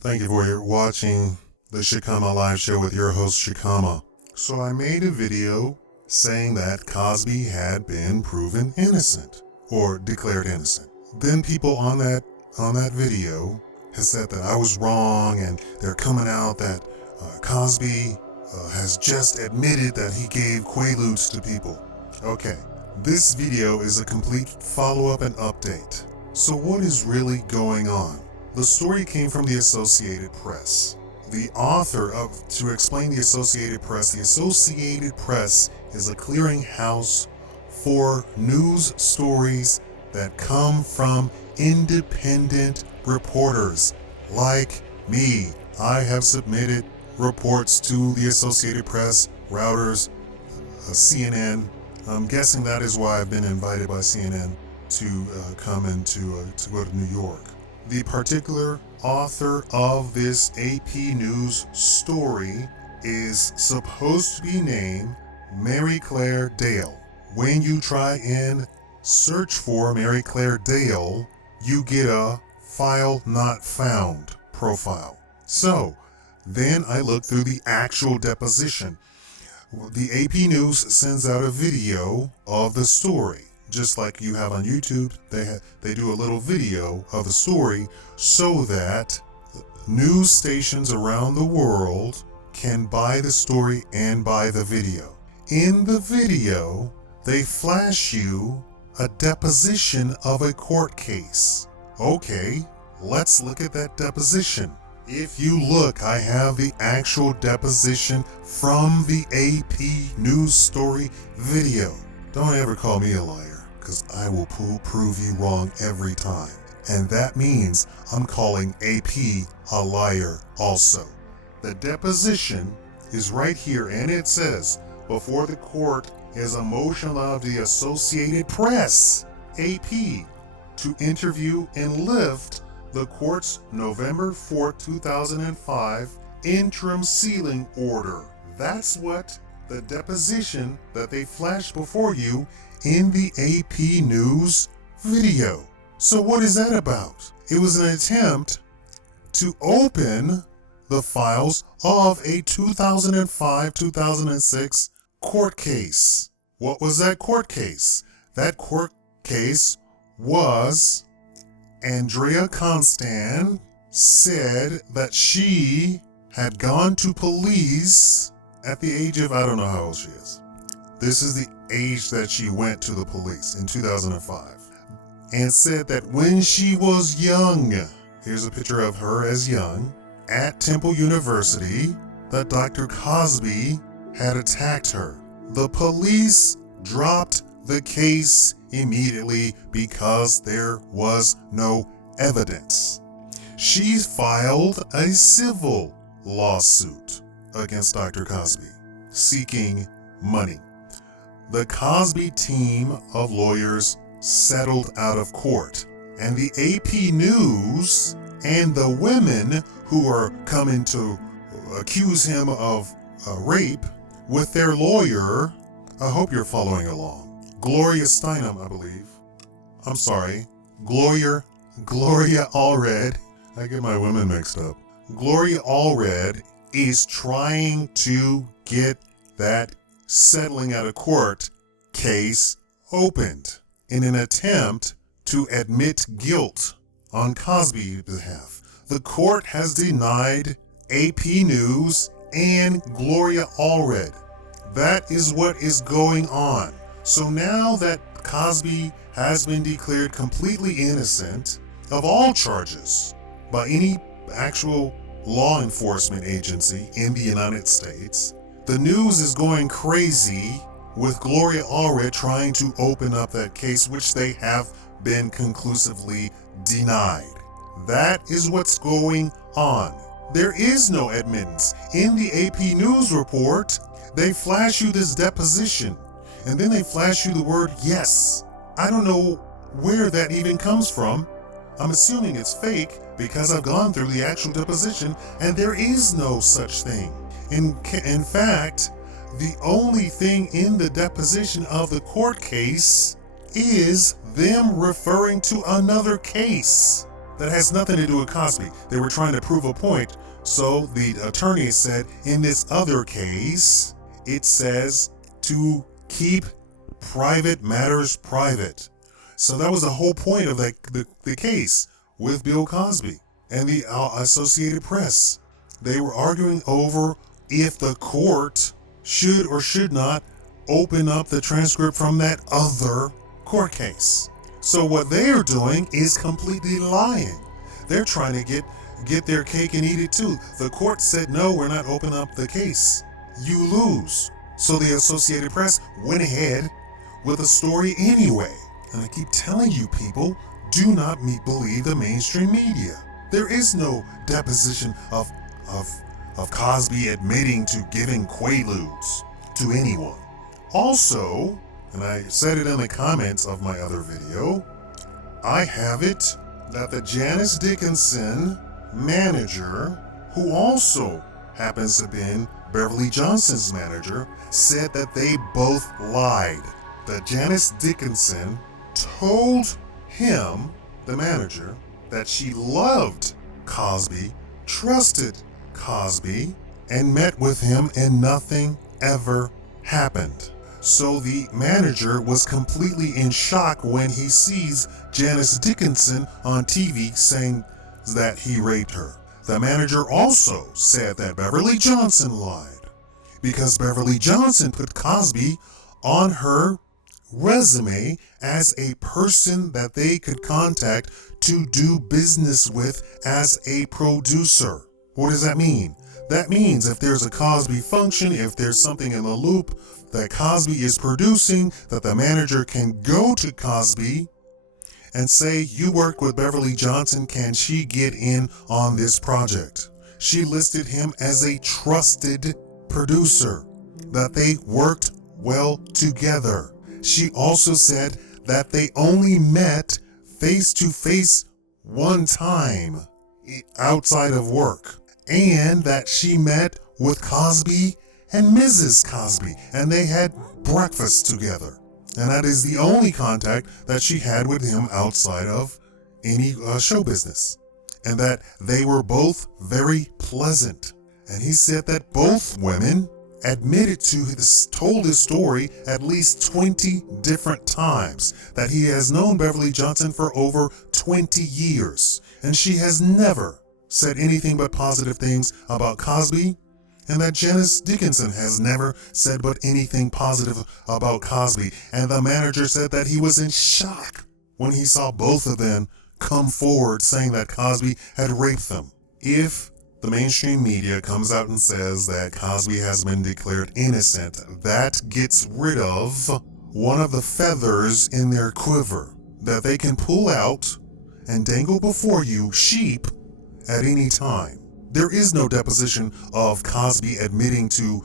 Thank you for watching the Shakaama live show with your host Shakaama. So I made a video saying that Cosby had been proven innocent or declared innocent. Then people on that video has said that I was wrong, and they're coming out that Cosby has just admitted that he gave quaaludes to people. Okay, this video is a complete follow-up and update. So what is really going on? The story came from the Associated Press. The author to explain the Associated Press is a clearinghouse for news stories that come from independent reporters like me. I have submitted reports to the Associated Press, Reuters, CNN. I'm guessing that is why I've been invited by CNN to come and to go to New York. The particular author of this AP News story is supposed to be named Mary Claire Dale. When you try and search for Mary Claire Dale, you get a file not found profile. So then I look through the actual deposition. The AP News sends out a video of the story. Just like you have on YouTube, they do a little video of the story so that news stations around the world can buy the story and buy the video. In the video, they flash you a deposition of a court case. Okay, let's look at that deposition. If you look, I have the actual deposition from the AP News story video. Don't ever call me a liar, because I will prove you wrong every time. And that means I'm calling AP a liar also. The deposition is right here, and it says, before the court is a motion of the Associated Press, AP, to interview and lift the court's November 4, 2005 interim sealing order. That's what the deposition that they flashed before you in the AP News video. So what is that about? It was an attempt to open the files of a 2005-2006 court case. What was that court case? That court case was Andrea Constant said that she had gone to police at the age of, I don't know how old she is. This is the age that she went to the police in 2005, and said that when she was young, here's a picture of her as young, at Temple University, that Dr. Cosby had attacked her. The police dropped the case immediately because there was no evidence. She filed a civil lawsuit against Dr. Cosby, seeking money. The Cosby team of lawyers settled out of court, and the AP News and the women who are coming to accuse him of rape with their lawyer, I hope you're following along, Gloria Steinem, I believe. I'm sorry, Gloria Allred. I get my women mixed up. Gloria Allred is trying to get that settling out of court case opened in an attempt to admit guilt on Cosby's behalf. The court has denied AP News and Gloria Allred. That is what is going on. So now that Cosby has been declared completely innocent of all charges by any actual law enforcement agency in the United States, the news is going crazy with Gloria Allred trying to open up that case, which they have been conclusively denied. That is what's going on. There is no admittance. In the AP News report, they flash you this deposition, and then they flash you the word yes. I don't know where that even comes from. I'm assuming it's fake because I've gone through the actual deposition, and there is no such thing. In fact, the only thing in the deposition of the court case is them referring to another case. that has nothing to do with Cosby. They were trying to prove a point. So the attorney said, in this other case, it says to keep private matters private. So that was the whole point of the case with Bill Cosby and the Associated Press. They were arguing over if the court should or should not open up the transcript from that other court case. So what they're doing is completely lying. They're trying to get their cake and eat it too. The court said, no, we're not opening up the case. You lose. So the Associated Press went ahead with a story anyway. And I keep telling you people, do not believe the mainstream media. There is no deposition of Cosby admitting to giving quaaludes to anyone. Also, and I said it in the comments of my other video, I have it that the Janice Dickinson manager, who also happens to have been Beverly Johnson's manager, said that they both lied. That Janice Dickinson told him, the manager, that she loved Cosby, trusted Cosby, and met with him, and nothing ever happened. So the manager was completely in shock when he sees Janice Dickinson on TV saying that he raped her. The manager also said that Beverly Johnson lied because Beverly Johnson put Cosby on her resume as a person that they could contact to do business with as a producer. What does that mean? That means if there's a Cosby function, if there's something in the loop that Cosby is producing, that the manager can go to Cosby and say, you work with Beverly Johnson, can she get in on this project? She listed him as a trusted producer, that they worked well together. She also said that they only met face to face one time outside of work, and that she met with Cosby and Mrs. Cosby, and they had breakfast together. And that is the only contact that she had with him outside of any show business. And that they were both very pleasant. And he said that both women admitted to told his story at least 20 different times, that he has known Beverly Johnson for over 20 years. And she has never said anything but positive things about Cosby, and that Janice Dickinson has never said but anything positive about Cosby. And the manager said that he was in shock when he saw both of them come forward saying that Cosby had raped them. If the mainstream media comes out and says that Cosby has been declared innocent, that gets rid of one of the feathers in their quiver that they can pull out and dangle before you sheep at any time. There is no deposition of Cosby admitting to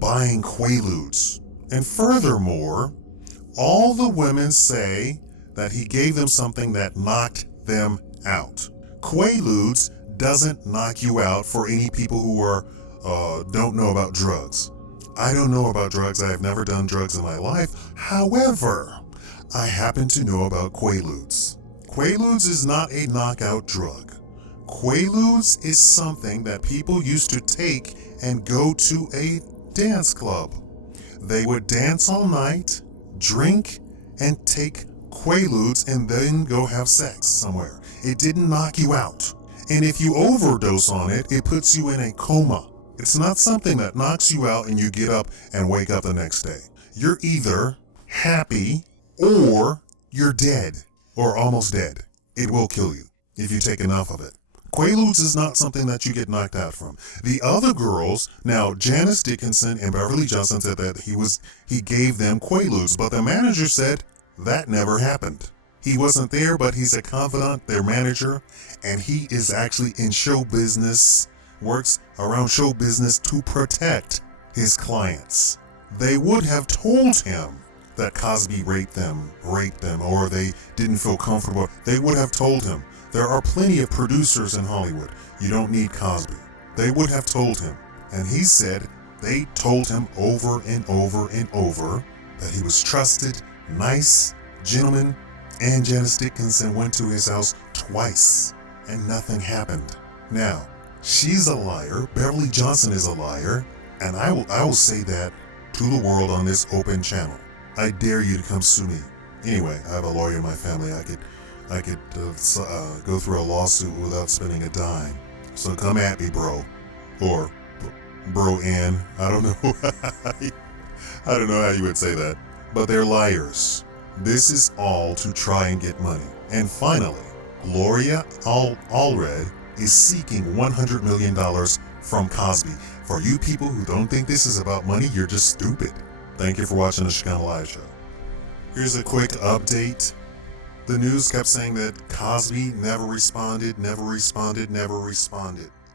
buying quaaludes. And furthermore, all the women say that he gave them something that knocked them out. Quaaludes doesn't knock you out for any people who don't know about drugs. I don't know about drugs. I have never done drugs in my life. However, I happen to know about quaaludes. Quaaludes is not a knockout drug. Quaaludes is something that people used to take and go to a dance club. They would dance all night, drink, and take quaaludes, and then go have sex somewhere. It didn't knock you out. And if you overdose on it, it puts you in a coma. It's not something that knocks you out and you get up and wake up the next day. You're either happy or you're dead or almost dead. It will kill you if you take enough of it. Quaaludes is not something that you get knocked out from. The other girls, now Janice Dickinson and Beverly Johnson said that he gave them quaaludes, but the manager said that never happened. He wasn't there, but he's a confidant, their manager, and he is actually in show business, works around show business to protect his clients. They would have told him that Cosby raped them, or they didn't feel comfortable. They would have told him. There are plenty of producers in Hollywood. You don't need Cosby. They would have told him. And he said they told him over and over and over that he was trusted, nice gentleman, and Janice Dickinson went to his house twice. and nothing happened. Now, she's a liar, Beverly Johnson is a liar, and I will say that to the world on this open channel. I dare you to come sue me. Anyway, I have a lawyer in my family. I could go through a lawsuit without spending a dime. So come at me, bro. Or bro Ann. I don't know. I don't know how you would say that. But they're liars. This is all to try and get money. And finally, Gloria Allred is seeking $100 million from Cosby. For you people who don't think this is about money, you're just stupid. Thank you for watching the Shakaama Live Show. Here's a quick update. The news kept saying that Cosby never responded.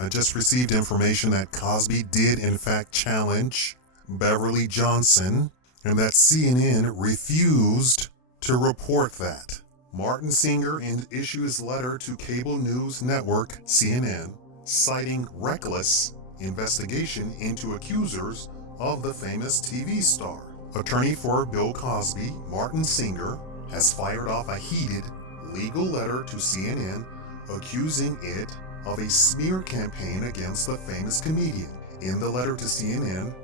I just received information that Cosby did in fact challenge Beverly Johnson, and that CNN refused to report that. Martin Singer issued his letter to cable news network CNN, citing reckless investigation into accusers of the famous TV star. Attorney for Bill Cosby, Martin Singer, has fired off a heated legal letter to CNN accusing it of a smear campaign against the famous comedian. In the letter to CNN,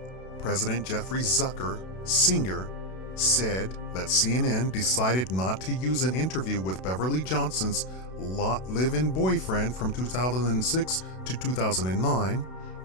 President Jeffrey Zucker, Singer, said that CNN decided not to use an interview with Beverly Johnson's live-in boyfriend from 2006 to 2009,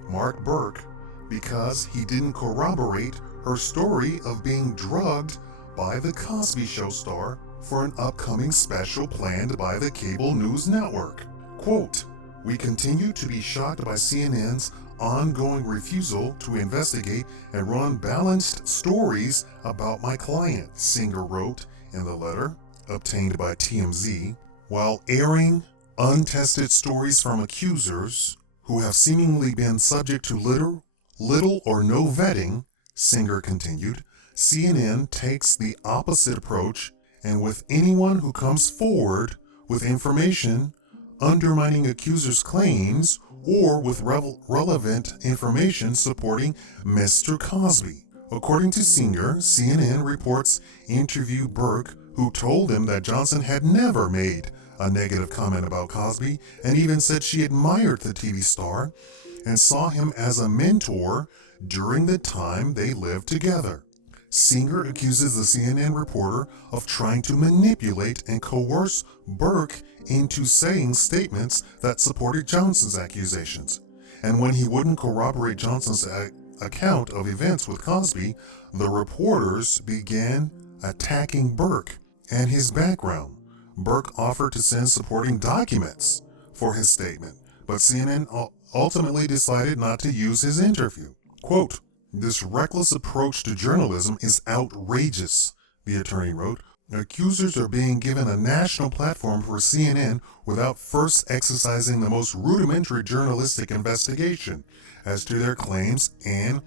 Mark Burke, because he didn't corroborate her story of being drugged by the Cosby Show star for an upcoming special planned by the cable news network. Quote, "We continue to be shocked by CNN's ongoing refusal to investigate and run balanced stories about my client," Singer wrote in the letter, obtained by TMZ, while airing untested stories from accusers who have seemingly been subject to little or no vetting. Singer continued, CNN takes the opposite approach, and with anyone who comes forward with information undermining accusers' claims or with relevant information supporting Mr. Cosby. According to Singer, CNN reports interviewed Burke, who told him that Johnson had never made a negative comment about Cosby and even said she admired the TV star and saw him as a mentor during the time they lived together. Singer accuses the CNN reporter of trying to manipulate and coerce Burke into saying statements that supported Johnson's accusations. And when he wouldn't corroborate Johnson's account of events with Cosby, the reporters began attacking Burke and his background. Burke offered to send supporting documents for his statement, but CNN ultimately decided not to use his interview. Quote, "This reckless approach to journalism is outrageous," the attorney wrote. "Accusers are being given a national platform for CNN without first exercising the most rudimentary journalistic investigation as to their claims and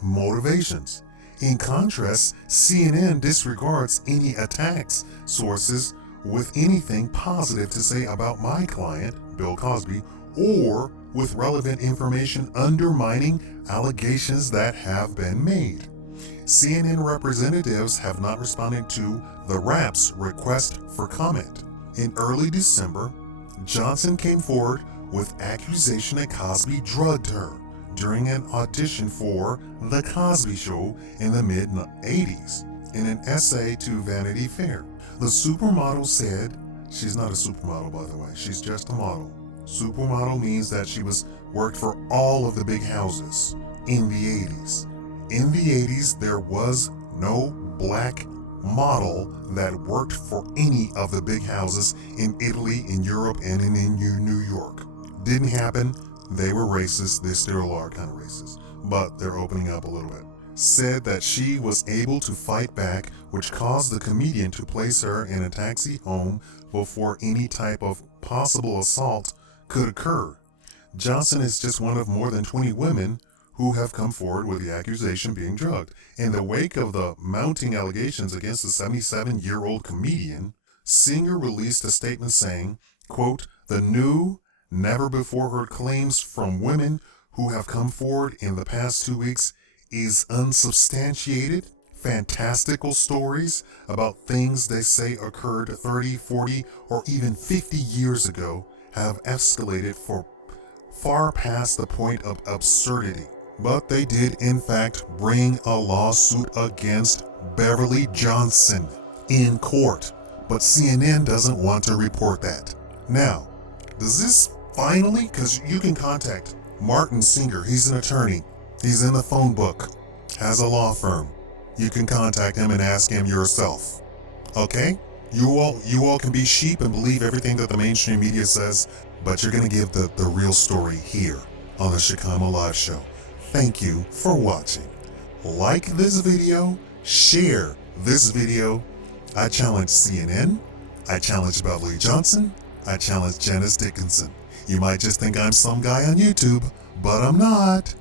motivations. In contrast, CNN disregards any attacks sources with anything positive to say about my client, Bill Cosby, or with relevant information undermining allegations that have been made. CNN representatives have not responded to the Rap's request for comment. In early December, Johnson came forward with accusation that Cosby drugged her during an audition for The Cosby Show in the mid-80s in an essay to Vanity Fair. The supermodel said, she's not a supermodel by the way, she's just a model. Supermodel means that she worked for all of the big houses in the 80s. In the 80s, there was no black model that worked for any of the big houses in Italy, in Europe, and in New York. Didn't happen. They were racist. They still are kind of racist, but they're opening up a little bit. Said that she was able to fight back, which caused the comedian to place her in a taxi home before any type of possible assault could occur. Johnson is just one of more than 20 women who have come forward with the accusation being drugged. In the wake of the mounting allegations against the 77-year-old comedian, Singer released a statement saying, quote, "The new, never-before-heard claims from women who have come forward in the past 2 weeks is unsubstantiated, fantastical stories about things they say occurred 30, 40, or even 50 years ago have escalated for far past the point of absurdity. But they did in fact bring a lawsuit against Beverly Johnson in court. But CNN doesn't want to report that. Now, does this finally, because you can contact Martin Singer, he's an attorney, he's in the phone book, has a law firm. You can contact him and ask him yourself. Okay? You all can be sheep and believe everything that the mainstream media says, but you're going to give the real story here on the Shakaama Live Show. Thank you for watching. Like this video, share this video. I challenge CNN, I challenge Beverly Johnson, I challenge Janice Dickinson. You might just think I'm some guy on YouTube, but I'm not.